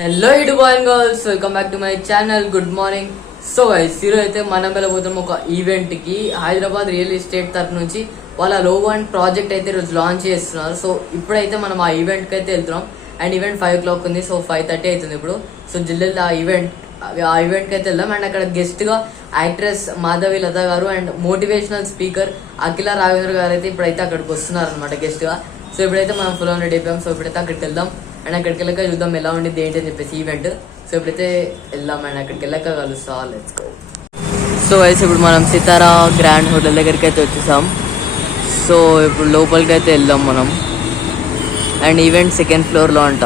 Hello ఇటు boy and girls, welcome back to my channel. Good morning. So guys, ఈరోజు అయితే మనం వెళ్ళబోతున్నాం ఒక ఈవెంట్ కి. హైదరాబాద్ రియల్ ఎస్టేట్ తరఫు నుంచి వాళ్ళ లోగో అండ్ ప్రాజెక్ట్ అయితే ఈరోజు లాంచ్ చేస్తున్నారు. సో ఇప్పుడైతే మనం ఆ ఈవెంట్ కి అయితే వెళ్తున్నాం. అండ్ ఈవెంట్ 5 o'clock ఉంది. సో 5:30 అవుతుంది ఇప్పుడు. సో జిల్లా ఆ ఈవెంట్ కి అయితే వెళ్దాం. అండ్ అక్కడ గెస్ట్ గా యాక్ట్రెస్ మాధవి లత గారు అండ్ మోటివేషనల్ స్పీకర్ అఖిల రాఘవేంద్ర గారు అయితే ఇప్పుడైతే అక్కడికి వస్తున్నారు అనమాట గెస్ట్ గా. సో ఇప్పుడైతే మనం ఫుల్ ఆన్ రెడీ అయిపోయాం. సో ఇప్పుడైతే అక్కడికి వెళ్దాం. అండ్ అక్కడికి వెళ్ళక చూద్దాం ఎలా ఉండిద్ది ఏంటి అని చెప్పేసి ఈవెంట్. సో ఇప్పుడైతే వెళ్దాం అండ్ అక్కడికి వెళ్ళక కలుస్తా. Let's go. సో అయితే ఇప్పుడు మనం సితారా గ్రాండ్ హోటల్ దగ్గరికి అయితే వచ్చేసాం. సో ఇప్పుడు లోపలికి అయితే వెళ్దాం మనం. అండ్ ఈవెంట్ 2nd floor లో అంట.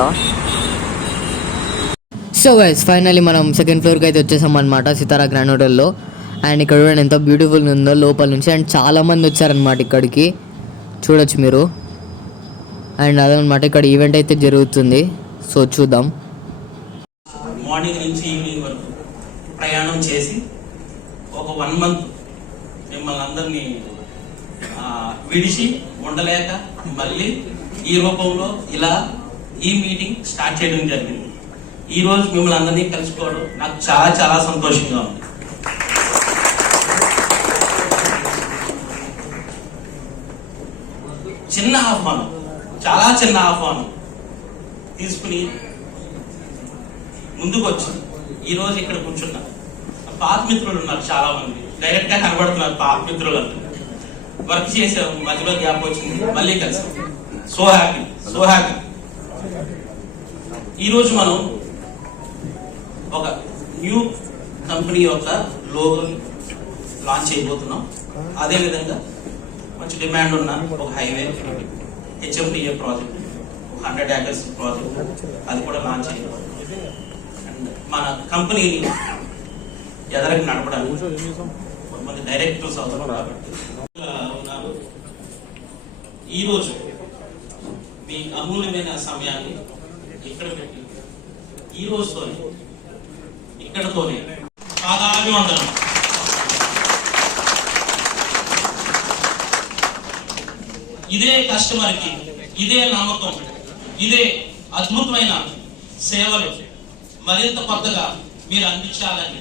సో గైస్, ఫైనల్లీ మనం 2nd floor కి అయితే వచ్చేసాం అనమాట సితారా గ్రాండ్ హోటల్లో. అండ్ ఇక్కడ చూడండి ఎంత బ్యూటిఫుల్గా ఉందో లోపల నుంచి. అండ్ చాలా మంది వచ్చారనమాట ఇక్కడికి, చూడొచ్చు మీరు. అండ్ అదనమాట ఇక్కడ ఈవెంట్ అయితే జరుగుతుంది. సో చూద్దాం. మార్నింగ్ నుంచి ఈవినింగ్ వరకు ప్రయాణం చేసి ఒక 1 month మిమ్మల్ని అందరినీ విడిచి ఉండలేక మళ్ళీ ఈ రూపంలో ఇలా ఈ మీటింగ్ స్టార్ట్ చేయడం జరిగింది. ఈ రోజు మిమ్మల్ని అందరినీ కలుసుకోవడం నాకు చాలా చాలా సంతోషంగా ఉంది. చిన్న ఆహ్వానం, చాలా చిన్న ఆహ్వానం తీసుకుని ముందుకు వచ్చి ఈ రోజు ఇక్కడ కూర్చున్నా. పాత మిత్రులు ఉన్నారు, చాలా మంది డైరెక్ట్ గా కనబడుతున్నారు. పాత మిత్రులు వర్క్ చేసాము, మధ్యలో గ్యాప్ వచ్చింది, మళ్ళీ కలిసాం. So happy, so happy. ఈరోజు మనం ఒక న్యూ కంపెనీ యొక్క లోగోని లాంచ్ చేయబోతున్నాం. అదేవిధంగా మంచి డిమాండ్ ఉన్న ఒక highway HMDA project, 100 acres project, అది కూడా లాంచ్ అయ్యింది. అండ్ మన కంపెనీని ఎదరికి నడపడానికి కొంతమంది డైరెక్టర్స్ అవసరం కాబట్టి ఉన్నారు. ఈరోజు మీ అమూల్యమైన సమయాన్ని ఇక్కడ పెట్టి ఈ రోజుతోనే ఇక్కడతోనే పాదాభివందనం. ఇదే కస్టమర్ కి ఇదే నమ్మకం, ఇదే అద్భుతమైన సేవలు మరింత కొత్తగా మీరు అందించాలని,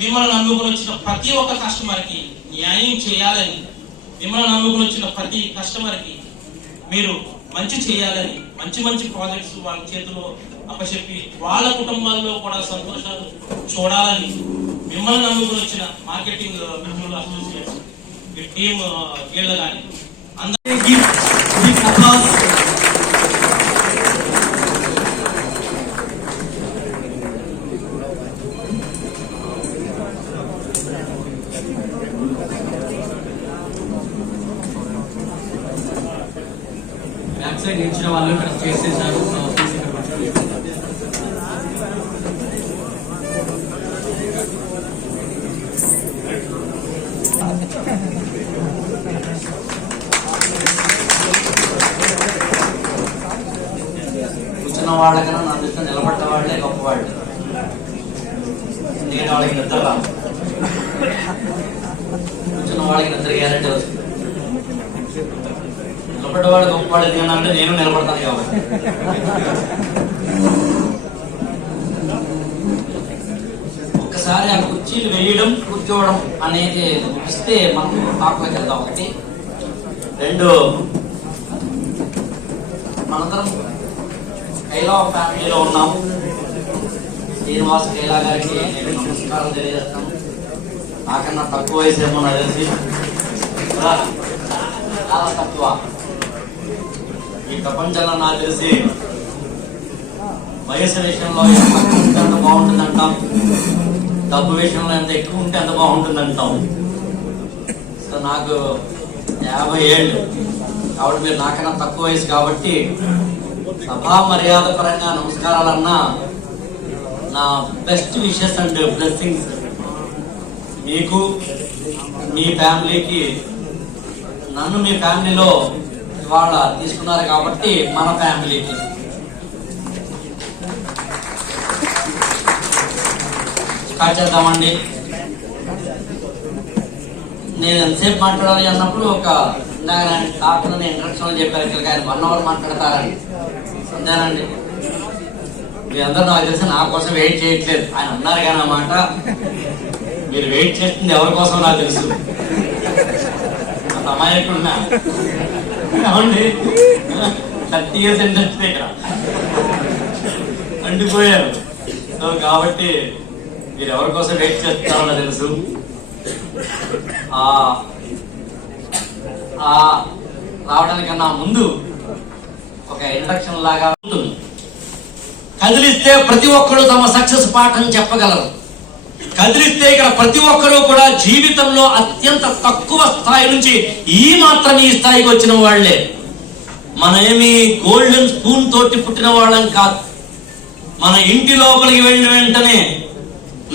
మిమ్మల్ని నమ్ముకుని వచ్చిన ప్రతి ఒక్క కస్టమర్ కి న్యాయం చేయాలని, మిమ్మల్ని నమ్ముకుని వచ్చిన ప్రతి కస్టమర్ కి మీరు మంచి చేయాలని, మంచి మంచి ప్రాజెక్ట్స్ వాళ్ళ చేతిలో అప్పచెప్పి వాళ్ళ కుటుంబాల్లో కూడా సంతోషాలు చూడాలని మిమ్మల్ని నమ్ముకుని వచ్చిన మార్కెటింగ్ మిమ్మల్ని అసోసియేషన్ టీమ్ వీళ్ళ కానీ అందరికీ బ్యాక్ సైడ్ నిలిచిన వాళ్ళు ఇక్కడ చేసేసారు. కూర్చున్న వాళ్ళకన్నా నా దృష్టిలో నిలబడ్డ వాళ్ళే గొప్పవాళ్ళు. ఎందుకంటే వాళ్ళకి నిద్ర రాదు, కూర్చున్న వాళ్ళకి నిద్ర గ్యారెంటీ వస్తుంది. నిలబడ్డవాడు గొప్పవాడు ఎందుకంటే నేను నిలబడతాను కాబట్టి. ఒక్కసారి ఆ కుర్చీలు వేయడం కూర్చోవడం అనేది ఇస్తే మనకు టాక్లోకి వెళ్దాం. 1, 2 మనందరం కైలా ఫ్యామిలీలో ఉన్నాము. శ్రీనివాస్ కైలా గారికి నేను నమస్కారం తెలియజేస్తాను. నాకన్నా తక్కువ వయసేమో నాకు తెలిసి, చాలా తక్కువ. ఈ ప్రపంచంలో నాకు తెలిసి వయసు విషయంలో ఎంత తక్కువ ఉంటే అంత బాగుంటుంది అంటాం, డబ్బు విషయంలో ఎంత ఎక్కువ ఉంటే అంత బాగుంటుంది అంటాం. సో నాకు 50 ఏళ్ళు కాబట్టి మీరు నాకన్నా తక్కువ వయసు కాబట్టి సభా మర్యాద పరంగా నమస్కారాలన్నా నా బెస్ట్ విషెస్ అండ్ బ్లెస్సింగ్స్ మీకు, మీ ఫ్యామిలీకి. నన్ను మీ ఫ్యామిలీలో ఇవాళ తీసుకున్నారు కాబట్టి మన ఫ్యామిలీకి స్టార్ట్ చేద్దామండి. నేను ఎంతసేపు మాట్లాడాలి అన్నప్పుడు ఒక కాకుండా ఇంట్రడక్షన్ చెప్పారు. ఇక్కడ ఆయన 1 hour మాట్లాడతారని అంతేనండి. మీ అందరూ నాకు తెలిసి నా కోసం వెయిట్ చేయట్లేదు. ఆయన అన్నారు కానీ అన్నమాట, మీరు వెయిట్ చేస్తుంది ఎవరి కోసం నాకు తెలుసు. అంత అమాయకున్నా అవునండి, 30 years ఇండస్ట్రీ ఇక్కడ అండిపోయారు. సో కాబట్టి మీరు ఎవరి కోసం వెయిట్ చేస్తున్నారో నాకు తెలుసు. రావడానికన్నా ముందు ఒక ఇంట్రడక్షన్ లాగా ఉంటుంది. కదిలిస్తే ప్రతి ఒక్కరు తమ సక్సెస్ పాఠం చెప్పగలరు. కదిలిస్తే ఇక్కడ ప్రతి ఒక్కరూ కూడా జీవితంలో అత్యంత తక్కువ స్థాయి నుంచి ఈ స్థాయికి వచ్చిన వాళ్లే. మనమేమి గోల్డెన్ స్పూన్ తోటి పుట్టిన వాళ్ళం కాదు. మన ఇంటి లోపలికి వెళ్ళిన వెంటనే,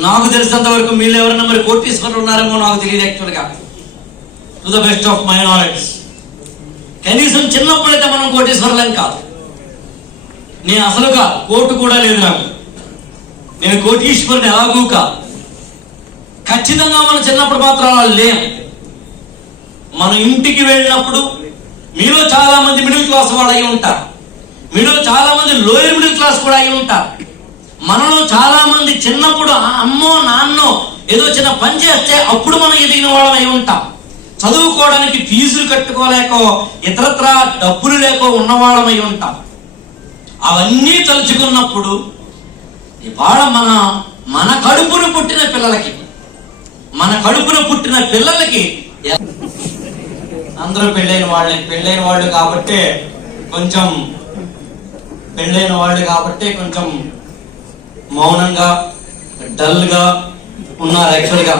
నాకు తెలిసినంత వరకు మీరు ఎవరైనా మరి కోటీశ్వరులు ఉన్నారేమో నాకు తెలియదు యాక్చువల్గా, to the best of my knowledge. కనీసం చిన్నప్పుడైతే మనం కోటీశ్వరులం కాదు. నేను అసలుగా కోటు కూడా లేదు నాకు. నేను కోటీశ్వరుని ఎలాగూ కాదు. ఖచ్చితంగా మనం చిన్నప్పుడు మాత్రం అలా లేం. మన ఇంటికి వెళ్ళినప్పుడు మీలో చాలా మంది మిడిల్ క్లాస్ వాళ్ళు అయి ఉంటారు, మీలో చాలా మంది లోయర్ మిడిల్ క్లాస్ కూడా అయి ఉంటారు. మనలో చాలా మంది చిన్నప్పుడు అమ్మో నాన్నో ఏదో చిన్న పని చేస్తే అప్పుడు మనం ఎదిగిన వాళ్ళం అయి ఉంటాం. చదువుకోవడానికి ఫీజులు కట్టుకోలేక ఇతరత్ర డబ్బులు లేక ఉన్నవాళ్ళమై ఉంటాం. అవన్నీ తలుచుకున్నప్పుడు ఇవాళ మన కడుపున పుట్టిన పిల్లలకి అందరూ పెళ్ళైన వాళ్ళు కాబట్టి కొంచెం మౌనంగా డల్ గా ఉన్నారు. యాక్చువల్గా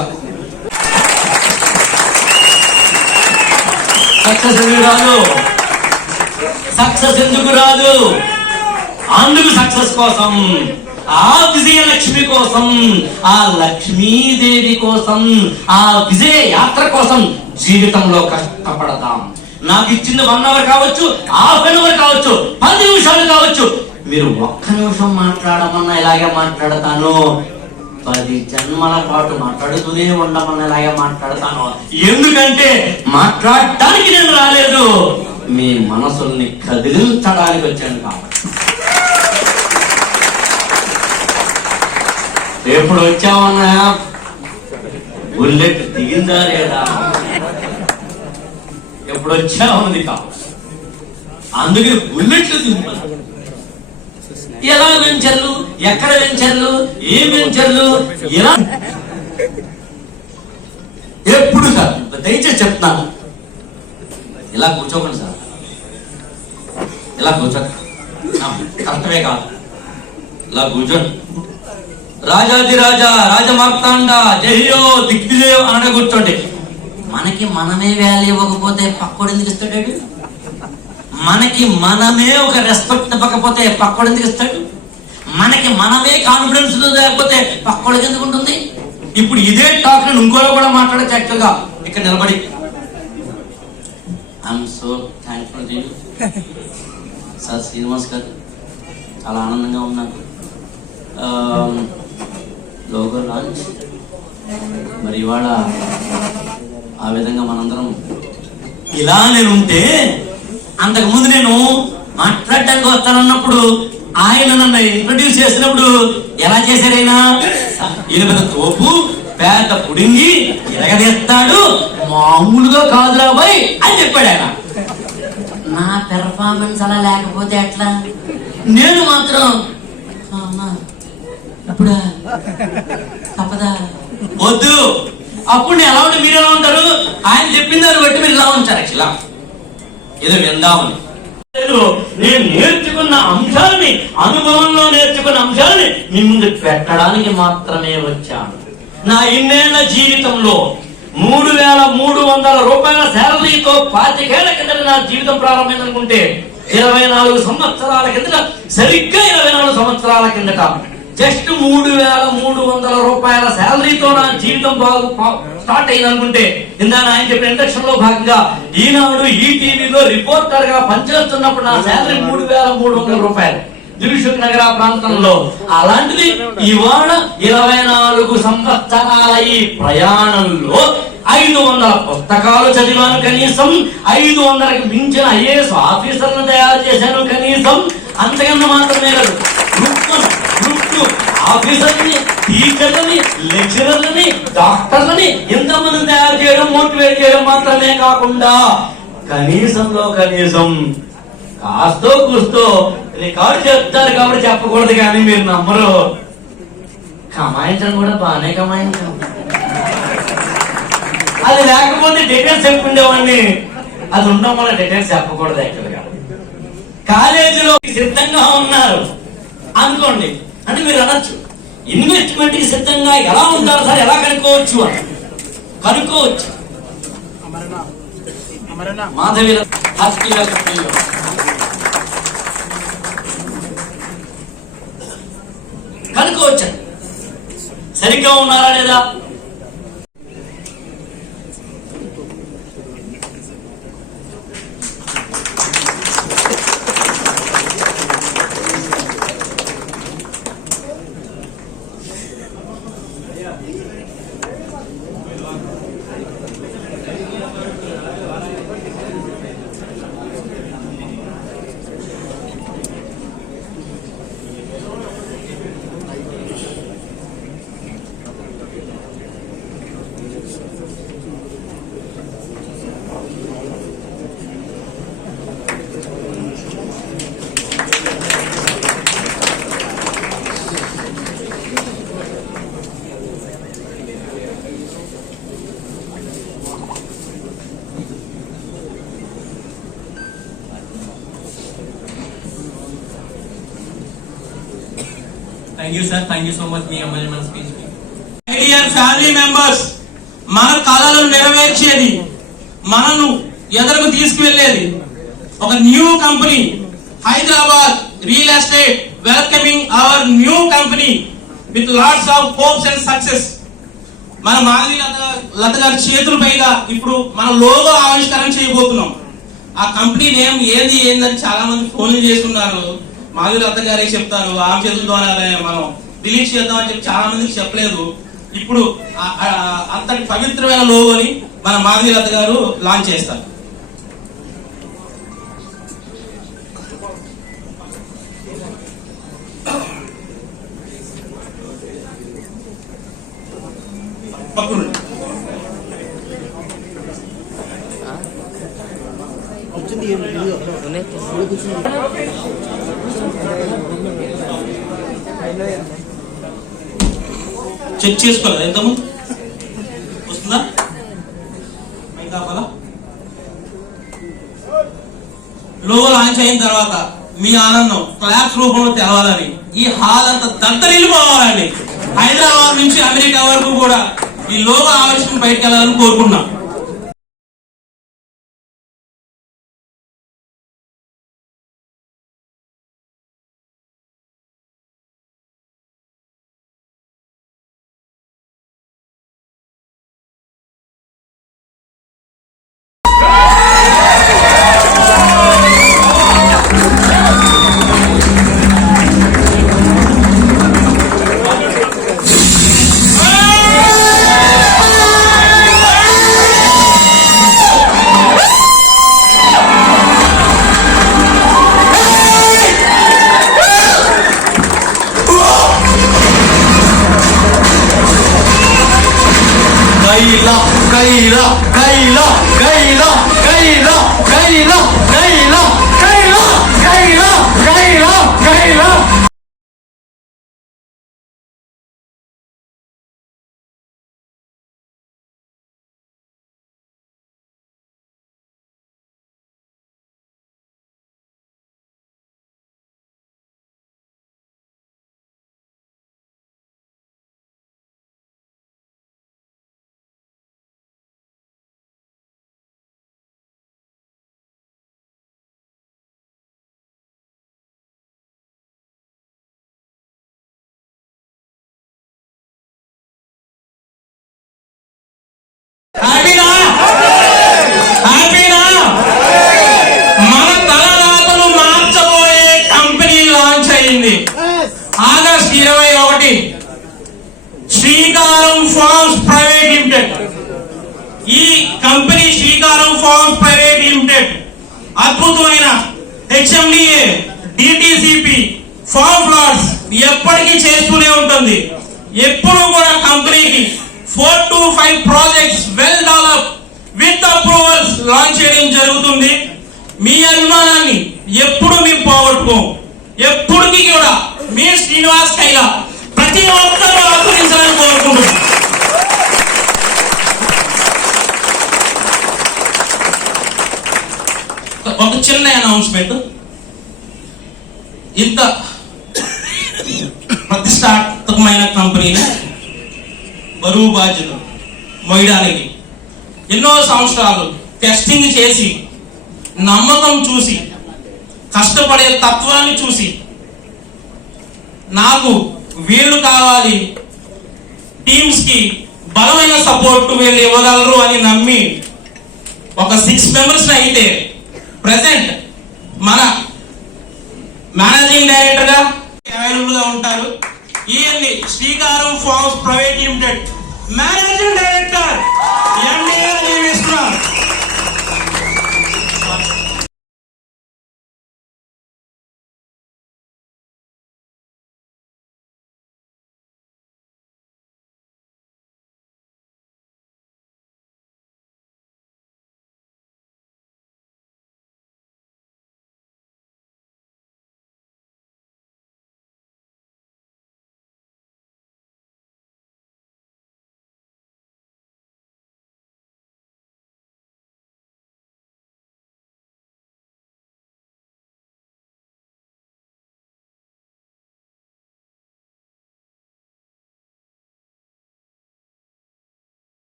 సక్సెస్ ఎందుకు రాదు? అందుకు సక్సెస్ కోసం, ఆ విజయలక్ష్మి కోసం, ఆ లక్ష్మీదేవి కోసం, ఆ విజయ యాత్ర కోసం జీవితంలో కష్టపడదాం. నాకు ఇచ్చింది 1 hour కావచ్చు, ½ hour కావచ్చు, 10 నిమిషాలు కావచ్చు. మీరు 1 నిమిషం మాట్లాడమన్నా ఇలాగే మాట్లాడతాను, 10 జన్మల పాటు మాట్లాడుతూనే ఉండమన్నా ఇలాగే మాట్లాడతాను. ఎందుకంటే మాట్లాడటానికి నేను రాలేదు, మీ మనసుల్ని కదిలించడానికి వచ్చాను. కాబట్టి ఎప్పుడు వచ్చామన్నా బుల్లెట్ దిగిందా లేదా, ఎప్పుడు వచ్చామది కాదు. అందుకే బుల్లెట్లు దిగుతాను. ఎలా వెంచర్లు, ఎక్కడ వెంచర్లు, ఏం వెంచర్లు, ఎలా ఎప్పుడు సార్ దయచేసి చెప్తున్నాను, ఇలా కూర్చోకండి సార్, ఇలా కూర్చోక కష్టమే కాదు, ఇలా కూర్చోండి. రాజాది రాజా రాజమార్తాండ జహియో దిగ్విజయం అనడ కూర్చోండి. మనకి మనమే వాల్యూ ఇవ్వకపోతే పక్కోడు ఎందుకు ఇస్తాడు? మనకి మనమే ఒక రెస్పెక్ట్ ఇవ్వకపోతే పక్కోడు ఎందుకు ఇస్తాడు? మనకి మనమే కాన్ఫిడెన్స్ లేకపోతే పక్కోడికి ఎందుకు ఉంటుంది? ఇప్పుడు ఇదే టాక్ నేను ఇంకోలో కూడా మాట్లాడచ్చు. యాక్చువల్గా ఇక్కడ నిలబడి I'm so thankful to you sir Srinivas గారు, చాలా ఆనందంగా ఉన్నాను. లోగో లాంచ్ మరి ఇవాళ ఆ విధంగా మనందరం ఇలా నేనుంటే, అంతకుముందు నేను మాట్లాడటానికి వస్తానన్నప్పుడు ఆయన నన్ను ఇంట్రడ్యూస్ చేసినప్పుడు ఎలా చేశారైనా, ఈయన పెద్ద తోపు, పెద్ద పుడింగి, ఎరగదీస్తాడు, మామూలుగా కాదురా బాయ్ అని చెప్పాడు ఆయన. నా పెర్ఫార్మెన్స్ అలా లేకపోతే ఎట్లా? నేను మాత్రం అప్పుడు తప్పదా వద్దు. అప్పుడు నేను ఎలా ఉంటే మీరు ఎలా ఉంటారు? ఆయన చెప్పిన దాన్ని బట్టి మీరు ఇలా ఉంటారు. యాక్చువల్గా ఏదో విందామని నేను నేర్చుకున్న అంశాలని, అనుభవంలో నేర్చుకున్న అంశాలని మీ ముందు పెట్టడానికి మాత్రమే వచ్చాను. నా ఇన్నేళ్ల జీవితంలో 3,300 రూపాయల శాలరీతో 25 ఏళ్ల కిందట నా జీవితం ప్రారంభమైందనుకుంటే 24 సంవత్సరాల కిందట, సరిగ్గా 24 సంవత్సరాల కిందట జస్ట్ 3,300 రూపాయల శాలరీతో నా జీవితం స్టార్ట్ అయిందనుకుంటే, ఇందాక ఆయన చెప్పిన ఇండక్షన్ లో భాగంగా ఈనాడు ఈటీవీలో రిపోర్టర్ గా పనిచేస్తున్నప్పుడు నా శాలరీ 3,300 రూపాయలు దిల్సుఖ్ నగర ప్రాంతంలో. అలాంటిది ఇవాళ 24 సంవత్సరాల ఈ ప్రయాణంలో 500 పుస్తకాలు చదివాను, కనీసం 500కి మించిన IAS ఆఫీసర్లను తయారు చేశాను కనీసం. అంతకన్నా మాత్రమే కాదు, ఆఫీసర్లని, టీచర్లని, లెక్చరర్లని, డాక్టర్లని ఇంతమంది తయారు చేయడం, మోటివేట్ చేయడం మాత్రమే కాకుండా కనీసంలో కనీసం కాస్తో కూస్తో రికార్డు చెప్తారు కాబట్టి చెప్పకూడదు, కానీ మీరు నమ్మరు, కమాయించడం కూడా బాగానే కమాయించాం. అది లేకపోతే డీటెయిల్స్ చెప్పుకుండేవాడిని, అది ఉండడం వల్ల డీటెయిల్స్ చెప్పకూడదు. యాక్చువల్గా కాలేజీలో సిద్ధంగా ఉన్నారు అనుకోండి అంటే మీరు అనొచ్చు, ఇన్వెస్ట్మెంట్ కి సిద్ధంగా ఎలా ఉంటారు సార్, ఎలా కనుక్కోవచ్చు అని. కనుక్కోవచ్చు. మాధవి కనుక్కోవచ్చు సరిగ్గా ఉన్నారా లేదా. Thank you, sir. Thank you so much. మీ అమ్మని స్పీచ్ కి. డియర్ ఫ్యామిలీ మెంబర్స్, మన కళలను నెరవేర్చేది, మనను ఎదురుకు తీసుకువెళ్ళేది ఒక new company Hyderabad real estate welcoming our new company with lots of hopes and success. మన మాధవి లత గారి చేతుల పైగా ఇప్పుడు మన లోగో ఆవిష్కరణ చేయబోతున్నాం. ఆ కంపెనీ నేమ్ ఏందని చాలా మంది ఫోన్లు చేసుకున్నారు. మాధవి లత గారే చెప్తారు, ఆమె చేతుల ద్వారా మనం డిలీట్ చేద్దామని చెప్పి చాలా మందికి చెప్పలేదు. ఇప్పుడు అంతటి పవిత్రమైన లోగోని మన మాధవి లత గారు లాంచ్ చేస్తారు. చెక్ చేసుకోవాలి ఎంతమంది వస్తుందా కావాలా. లోగో లాంచ్ అయిన తర్వాత మీ ఆనందం క్లాప్స్ రూపంలో తెలవాలని, ఈ హాల్ అంతా దత్తరిల్లిపోవాలండి. హైదరాబాద్ నుంచి అమెరికా వరకు కూడా ఈ లోగో ఆవిష్కరణ బయటకు వెళ్ళాలని కోరుకుంటున్నాం. Kaila, Kaila, Kaila, Kaila, Kaila, Kaila, Kaila, Kaila, Kaila, Kaila. August 21 శ్రీకారం ఫార్మ్స్ ప్రైవేట్ లిమిటెడ్. ఈ కంపెనీ శ్రీకారం ఫార్మ్స్ ప్రైవేట్ లిమిటెడ్ అద్భుతమైన హెచ్ఎండిఏ, డిటిసిపి, ఫార్మ్ ప్లాట్స్ ఎప్పటికీ చేస్తూనే ఉంటుంది. సిబ్బంది ఎప్పుడు కూడా కంపెనీకి 4 to 5 projects well develop with approvals launch చేయడం జరుగుతుంది. మీ అభిమానాన్ని ఎప్పుడు మేము పోగొట్టుకోం. ఎప్పటికీ కూడా మీ శ్రీనివాస్ కైలా ప్రతి ఒక్కరూ ఆహ్వానించాలని కోరుకుంటున్నాం. ఒక చిన్న అనౌన్స్మెంట్. ఇంత ప్రతిష్టాత్మకమైన కంపెనీని బరువు బాధ్యతలు మోయడానికి ఎన్నో సంవత్సరాలు టెస్టింగ్ చేసి నమ్మకం చూసి కష్టపడే తత్వాన్ని చూసి నాకు వీళ్ళు కావాలి, టీమ్స్ కి బలమైన సపోర్ట్ వీళ్ళు ఇవ్వగలరు అని నమ్మి ఒక 6 మెంబర్స్ అయితే ప్రెసెంట్ మన మేనేజింగ్ డైరెక్టర్ గా అవైలబుల్ గా ఉంటారు. ఈఎన్డి Srikaram farms private limited managing director ఎండిగా నియమిస్తున్నారు.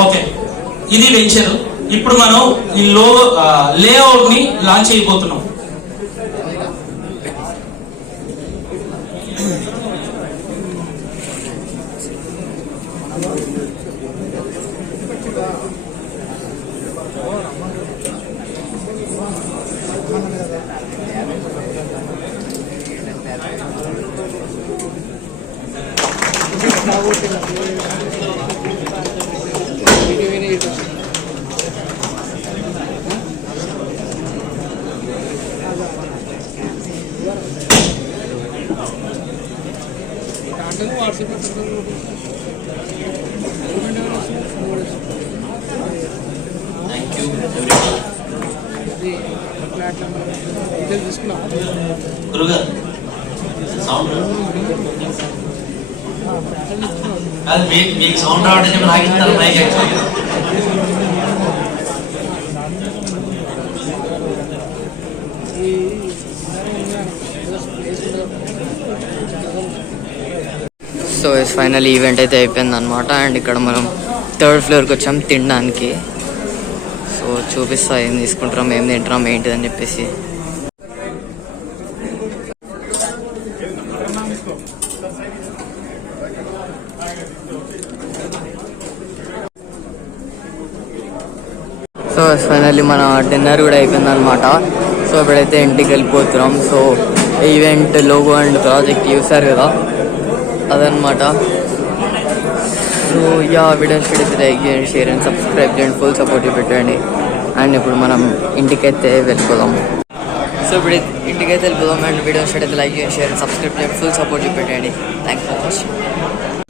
ఓకే, ఇది వెంచర్. ఇప్పుడు మనం ఈ లేఅవుట్ ని లాంచ్ అయిపోతున్నాం. గురుగారు సౌండ్ అది మీకు సౌండ్ రావడం చెప్పి నాకు ఇస్తారు మైక్ యాక్చువల్గా. సో ఫైనల్ ఈవెంట్ అయితే అయిపోయింది అనమాట. అండ్ ఇక్కడ మనం 3rd ఫ్లోర్కి వచ్చాం తినడానికి. సో చూపిస్తా ఏం తీసుకుంటాం, ఏం తింటాం, ఏంటిదని చెప్పేసి. సో ఫైనల్లీ మన డిన్నర్ కూడా అయిపోయింది అనమాట. సో ఇప్పుడైతే ఇంటికి వెళ్ళిపోతున్నాం. So event logo and project చూసారు కదా, అదనమాట. సో వీడియో అయితే లైక్ చేయండి, షేర్ అండ్ సబ్స్క్రైబ్ చేయండి, ఫుల్ సపోర్ట్ పెట్టండి. అండ్ ఇప్పుడు మనం ఇంటికైతే వెళ్ళిపోదాం. సో ఇప్పుడు ఇంటికైతే వెళ్ళిపోదాం. అండ్ వీడియో అయితే లైక్ చేయండి, షేర్ అండ్ సబ్స్క్రైబ్ చేయండి, ఫుల్ సపోర్ట్ పెట్టండి. Thanks for watching.